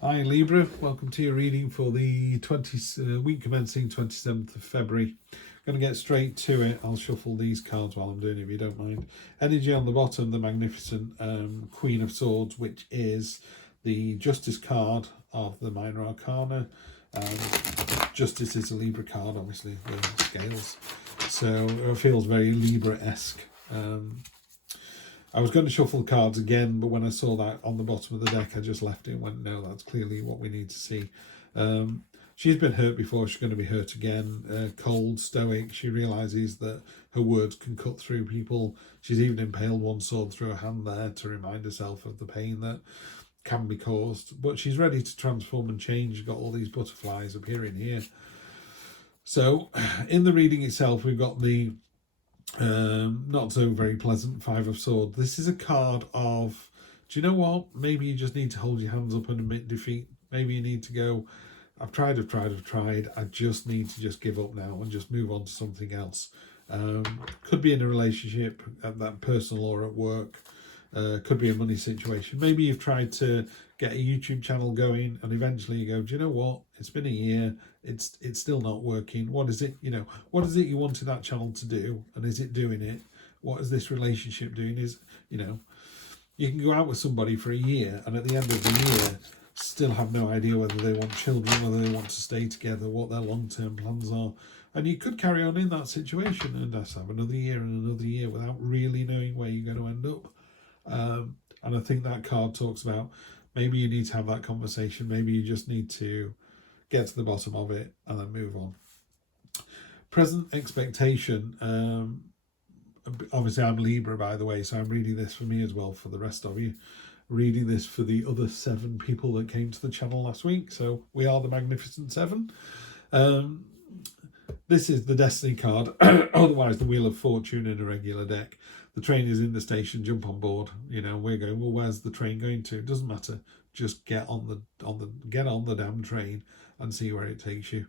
Hi Libra, welcome to your reading for the week commencing 27th of February. I'm going to get straight to it. I'll shuffle these cards while I'm doing it if you don't mind. Energy on the bottom, the magnificent Queen of Swords, which is the Justice card of the Minor Arcana. Justice is a Libra card, obviously, the scales. So it feels very Libra-esque. I was going to shuffle the cards again, but when I saw that on the bottom of the deck, I just left it and went, no, that's clearly what we need to see. She's been hurt before. She's going to be hurt again. Cold, stoic. She realises that her words can cut through people. She's even impaled one sword through her hand there to remind herself of the pain that can be caused. But she's ready to transform and change. You've got all these butterflies appearing here. So in the reading itself, we've got the not so very pleasant Five of Swords. This is a card of, do you know what? Maybe you just need to hold your hands up and admit defeat. Maybe you need to go, I've tried. I just need to just give up now and just move on to something else. Could be in a relationship, at that personal or at work. Could be a money situation. Maybe you've tried to get a YouTube channel going and eventually you go, do you know what? It's been a year. It's still not working. What is it? What is it you wanted that channel to do? And is it doing it? What is this relationship doing? You can go out with somebody for a year and at the end of the year still have no idea whether they want children, whether they want to stay together, what their long-term plans are. And you could carry on in that situation and just have another year and another year without really knowing where you're going to end up. And I think that card talks about maybe you need to have that conversation. Maybe you just need to get to the bottom of it and then move on. Present expectation. Obviously, I'm Libra, by the way, so I'm reading this for me as well for the rest of you. Reading this for the other 7 people that came to the channel last week. So we are the Magnificent 7. This is the Destiny card, otherwise the Wheel of Fortune in a regular deck. The train is in the station, jump on board. We're going, well, where's the train going to? It doesn't matter. Just get on the damn train and see where it takes you.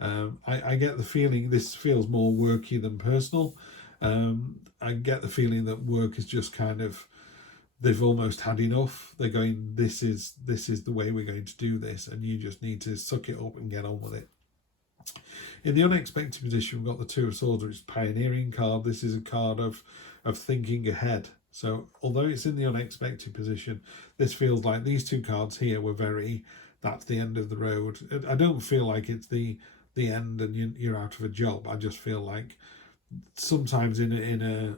I get the feeling this feels more worky than personal. I get the feeling that work is just kind of, they've almost had enough. They're going, this is the way we're going to do this, and you just need to suck it up and get on with it. In the unexpected position, we've got the Two of Swords, which is pioneering card. This is a card of thinking ahead. So although it's in the unexpected position, this feels like these 2 cards here were very, that's the end of the road. I don't feel like it's the end and you're out of a job. I just feel like sometimes in a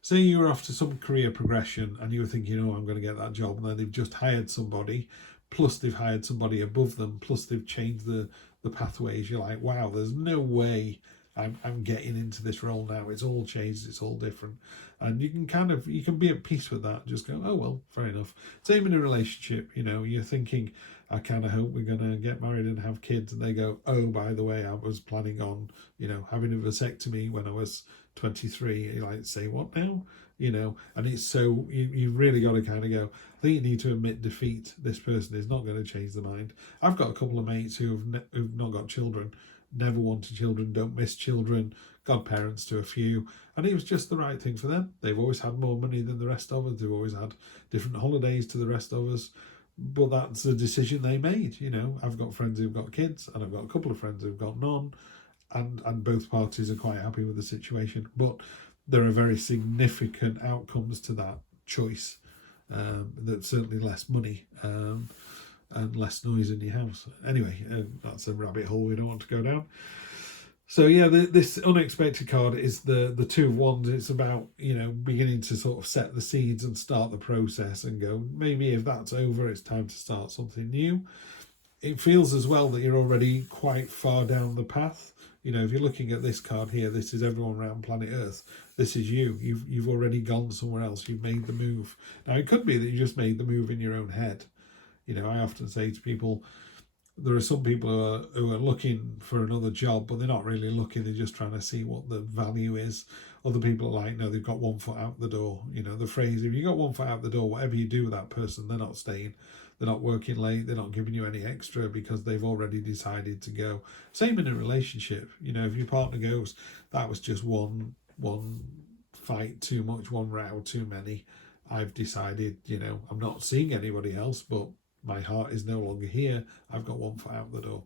say you were off to some career progression and you were thinking, oh, I'm going to get that job, and then they've just hired somebody, plus they've hired somebody above them, plus they've changed the pathways. You're like, wow, there's no way I'm getting into this role now. It's all changed, it's all different. And you can be at peace with that. Just go, oh, well, fair enough. Same in a relationship, you're thinking, I kind of hope we're going to get married and have kids. And they go, oh, by the way, I was planning on, having a vasectomy when I was 23. You're like, say what now? And it's so, you've really got to kind of go, I think you need to admit defeat. This person is not going to change their mind. I've got a couple of mates who've not got children, never wanted children, don't miss children, godparents to a few, and it was just the right thing for them. They've always had more money than the rest of us. They've always had different holidays to the rest of us. But that's the decision they made. I've got friends who've got kids, and I've got a couple of friends who've got none, and both parties are quite happy with the situation. But there are very significant outcomes to that choice. That's certainly less money and less noise in your house. Anyway, that's a rabbit hole we don't want to go down. So yeah, this unexpected card is the Two of Wands. It's about, beginning to sort of set the seeds and start the process and go, maybe if that's over, it's time to start something new. It feels as well that you're already quite far down the path. If you're looking at this card here, this is everyone around planet Earth. This is you. You've already gone somewhere else. You've made the move. Now, it could be that you just made the move in your own head. I often say to people, there are some people who are looking for another job, but they're not really looking. They're just trying to see what the value is. Other people are like, no, they've got one foot out the door. The phrase, if you got one foot out the door, whatever you do with that person, they're not staying. They're not working late. They're not giving you any extra because they've already decided to go. Same in a relationship. If your partner goes, that was just one fight too much, one row too many. I've decided, I'm not seeing anybody else, but My heart is no longer here. I've got one foot out the door.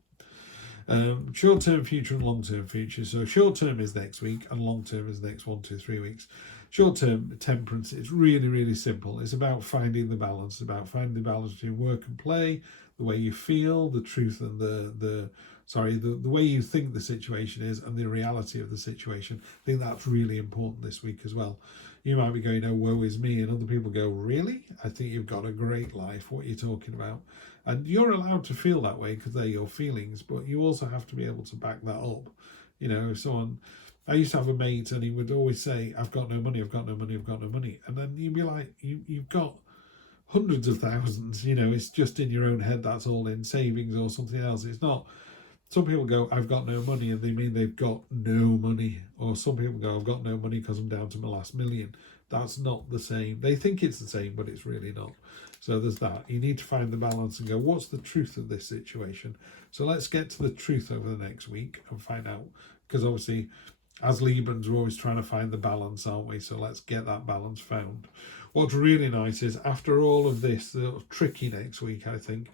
Short-term future and long-term future. So short-term is next week and long-term is next 1, 2, 3 weeks. Short-term temperance, it's really, really simple. It's about finding the balance. It's about finding the balance between work and play, the way you feel, the truth and the way you think the situation is and the reality of the situation. I think that's really important this week as well. You might be going, oh, woe is me, and other people go, really? I think you've got a great life. What are you talking about? And you're allowed to feel that way because they're your feelings, but you also have to be able to back that up. You know, if someone, I used to have a mate and he would always say, I've got no money, I've got no money, I've got no money. And then you'd be like, you've got hundreds of thousands, you know, it's just in your own head, that's all in savings or something else. It's not. Some people go, I've got no money, and they mean they've got no money. Or some people go, I've got no money because I'm down to my last million. That's not the same. They think it's the same, but it's really not. So there's that. You need to find the balance and go, what's the truth of this situation? So let's get to the truth over the next week and find out. Because obviously, as Librans, we're always trying to find the balance, aren't we? So let's get that balance found. What's really nice is after all of this, tricky next week, I think,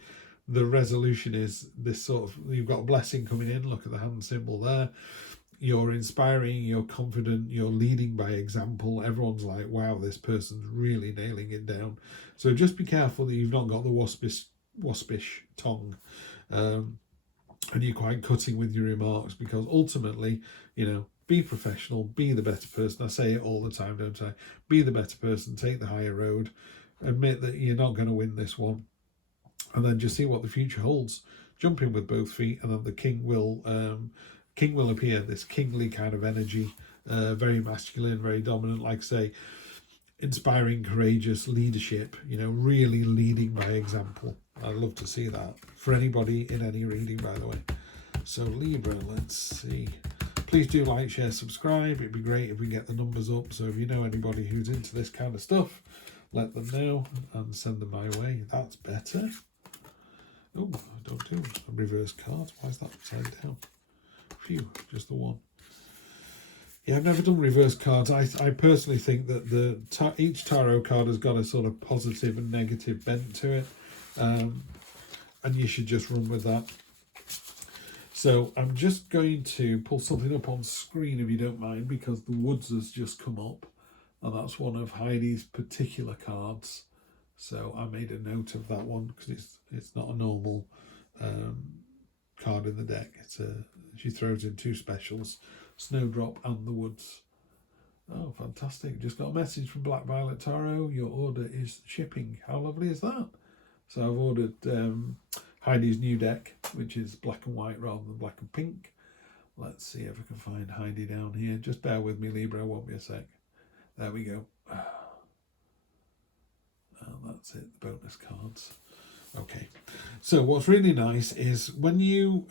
the resolution is this sort of, you've got a blessing coming in, look at the hand symbol there, you're inspiring, you're confident, you're leading by example, everyone's like, wow, this person's really nailing it down. So just be careful that you've not got the waspish tongue, and you're quite cutting with your remarks, because ultimately, you know, be professional, be the better person. I say it all the time, don't I? Be the better person, take the higher road, admit that you're not going to win this one, and then just see what the future holds. Jump in with both feet, and then the king will appear, this kingly kind of energy, very masculine, very dominant, like I say, inspiring, courageous leadership, you know, really leading by example. I'd love to see that for anybody in any reading, by the way. So Libra, let's see. Please do like, share, subscribe. It'd be great if we get the numbers up. So if you know anybody who's into this kind of stuff, let them know and send them my way. That's better. Oh, I don't do a reverse card. Why is that upside down? Phew, just the one. Yeah, I've never done reverse cards. I personally think that each tarot card has got a sort of positive and negative bent to it. And you should just run with that. So I'm just going to pull something up on screen, if you don't mind, because the Woods has just come up. And that's one of Heidi's particular cards. So I made a note of that one because it's not a normal card in the deck. She throws in two specials, Snowdrop and the Woods. Oh, fantastic. Just got a message from Black Violet Tarot. Your order is shipping. How lovely is that? So I've ordered Heidi's new deck, which is black and white rather than black and pink. Let's see if I can find Heidi down here. Just bear with me, Libra. Won't be a sec. There we go. And that's it, the bonus cards. Okay, so what's really nice is when you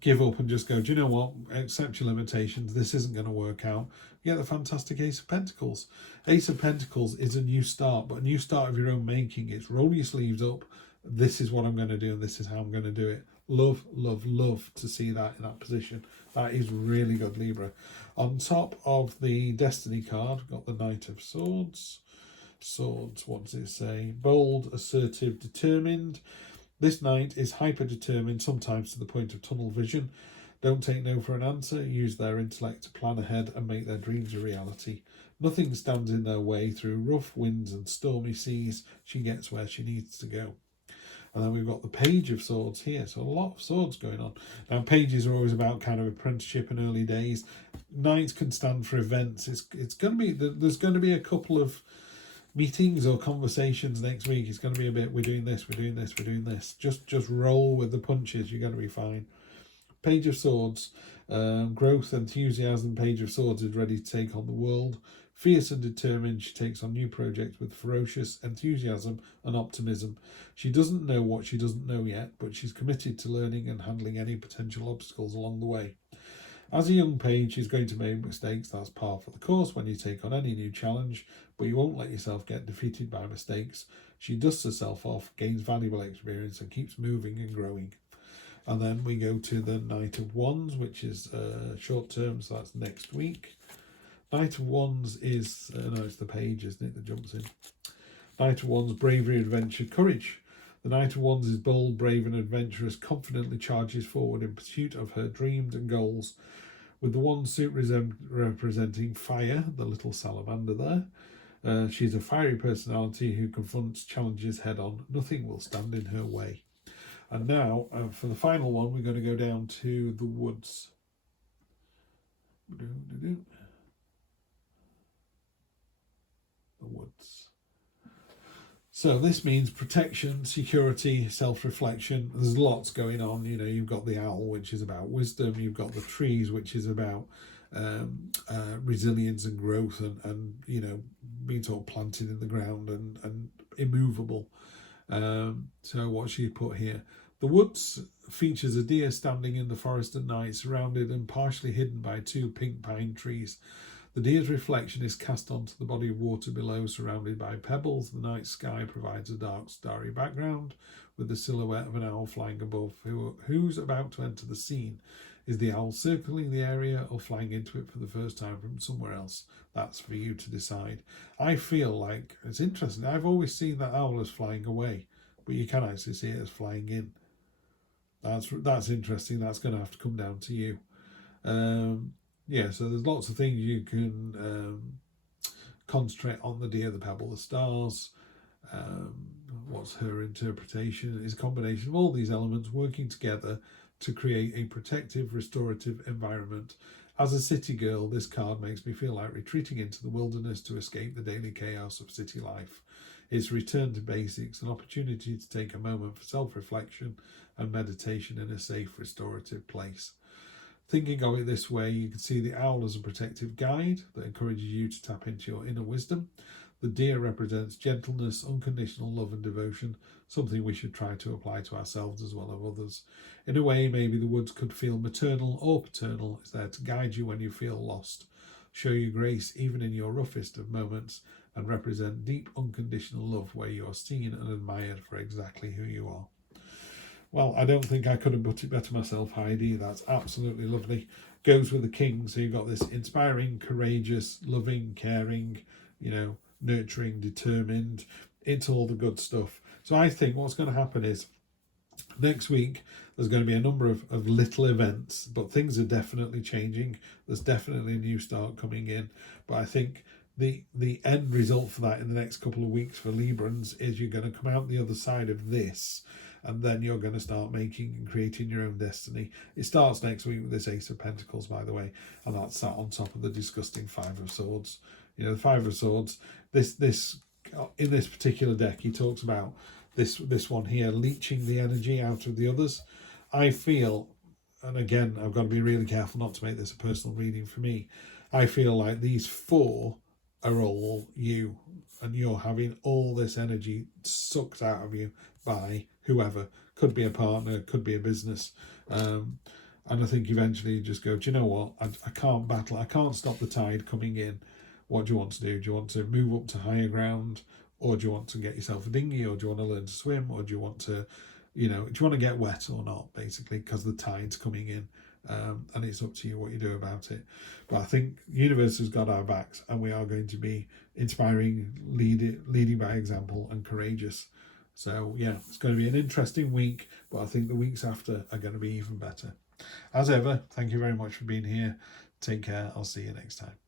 give up and just go, do you know what, accept your limitations, this isn't going to work out, you get the fantastic Ace of Pentacles. Ace of Pentacles is a new start, but a new start of your own making. It's roll your sleeves up, this is what I'm going to do, and this is how I'm going to do it. Love, love, love to see that in that position. That is really good, Libra. On top of the Destiny card, we've got the Knight of Swords. Swords, what does it say? Bold, assertive, determined. This knight is hyper determined, sometimes to the point of tunnel vision. Don't take no for an answer. Use their intellect to plan ahead and make their dreams a reality. Nothing stands in their way. Through rough winds and stormy seas, she gets where she needs to go. And then we've got the Page of Swords here. So a lot of swords going on. Now, pages are always about kind of apprenticeship and early days. Knights can stand for events. It's going to be, there's going to be a couple of meetings or conversations next week. It's going to be a bit, we're doing this, we're doing this, we're doing this. Just roll with the punches. You're going to be fine. Page of Swords, growth, enthusiasm. Page of Swords is ready to take on the world. Fierce and determined, she takes on new projects with ferocious enthusiasm and optimism. She doesn't know what she doesn't know yet, but she's committed to learning and handling any potential obstacles along the way. As a young page, she's going to make mistakes. That's par for the course when you take on any new challenge, but you won't let yourself get defeated by mistakes. She dusts herself off, gains valuable experience, and keeps moving and growing. And then we go to the Knight of Wands, which is short term, so that's next week. Knight of Wands is, no, it's the page, isn't it, that jumps in. Knight of Wands, bravery, adventure, courage. The Knight of Wands is bold, brave and adventurous, confidently charges forward in pursuit of her dreams and goals, with the wand suit representing fire, the little salamander there. She's a fiery personality who confronts challenges head on. Nothing will stand in her way. And now, for the final one, we're going to go down to the woods. The woods. So this means protection, security, self-reflection. There's lots going on. You know, you've got the owl, which is about wisdom. You've got the trees, which is about resilience and growth, and you know, being sort of planted in the ground and immovable. So what she put here. The woods features a deer standing in the forest at night, surrounded and partially hidden by 2 pink pine trees. The deer's reflection is cast onto the body of water below, surrounded by pebbles. The night sky provides a dark, starry background, with the silhouette of an owl flying above. Who's about to enter the scene? Is the owl circling the area or flying into it for the first time from somewhere else? That's for you to decide. I feel like, it's interesting, I've always seen that owl as flying away, but you can actually see it as flying in. That's interesting. That's going to have to come down to you. Yeah, so there's lots of things you can concentrate on. The deer, the pebble, the stars. What's her interpretation? Is a combination of all these elements working together to create a protective, restorative environment. As a city girl, this card makes me feel like retreating into the wilderness to escape the daily chaos of city life. It's return to basics, an opportunity to take a moment for self-reflection and meditation in a safe, restorative place. Thinking of it this way, you can see the owl as a protective guide that encourages you to tap into your inner wisdom. The deer represents gentleness, unconditional love and devotion, something we should try to apply to ourselves as well as others. In a way, maybe the woods could feel maternal or paternal. It's there to guide you when you feel lost, show you grace even in your roughest of moments, and represent deep, unconditional love where you are seen and admired for exactly who you are. Well, I don't think I could have put it better myself, Heidi. That's absolutely lovely. Goes with the king, so you've got this inspiring, courageous, loving, caring, you know, nurturing, determined. It's all the good stuff. So I think what's going to happen is next week there's going to be a number of little events, but things are definitely changing. There's definitely a new start coming in. But I think the end result for that in the next couple of weeks for Librans is you're going to come out the other side of this, and then you're going to start making and creating your own destiny. It starts next week with this Ace of Pentacles, by the way, and that's sat on top of the disgusting Five of Swords. You know, the Five of Swords, this in this particular deck, he talks about this one here, leeching the energy out of the others. I feel, and again, I've got to be really careful not to make this a personal reading for me, I feel like these 4 are all you, and you're having all this energy sucked out of you by whoever. Could be a partner, could be a business, and I think eventually you just go, do you know what, I can't battle, I can't stop the tide coming in. What do you want to do? Do you want to move up to higher ground, or do you want to get yourself a dinghy, or do you want to learn to swim, or do you want to, you know, do you want to get wet or not, basically, because the tide's coming in. And it's up to you what you do about it. But I think the universe has got our backs, and we are going to be inspiring, leading by example, and courageous. So yeah, it's going to be an interesting week, but I think the weeks after are going to be even better. As ever, thank you very much for being here. Take care. I'll see you next time.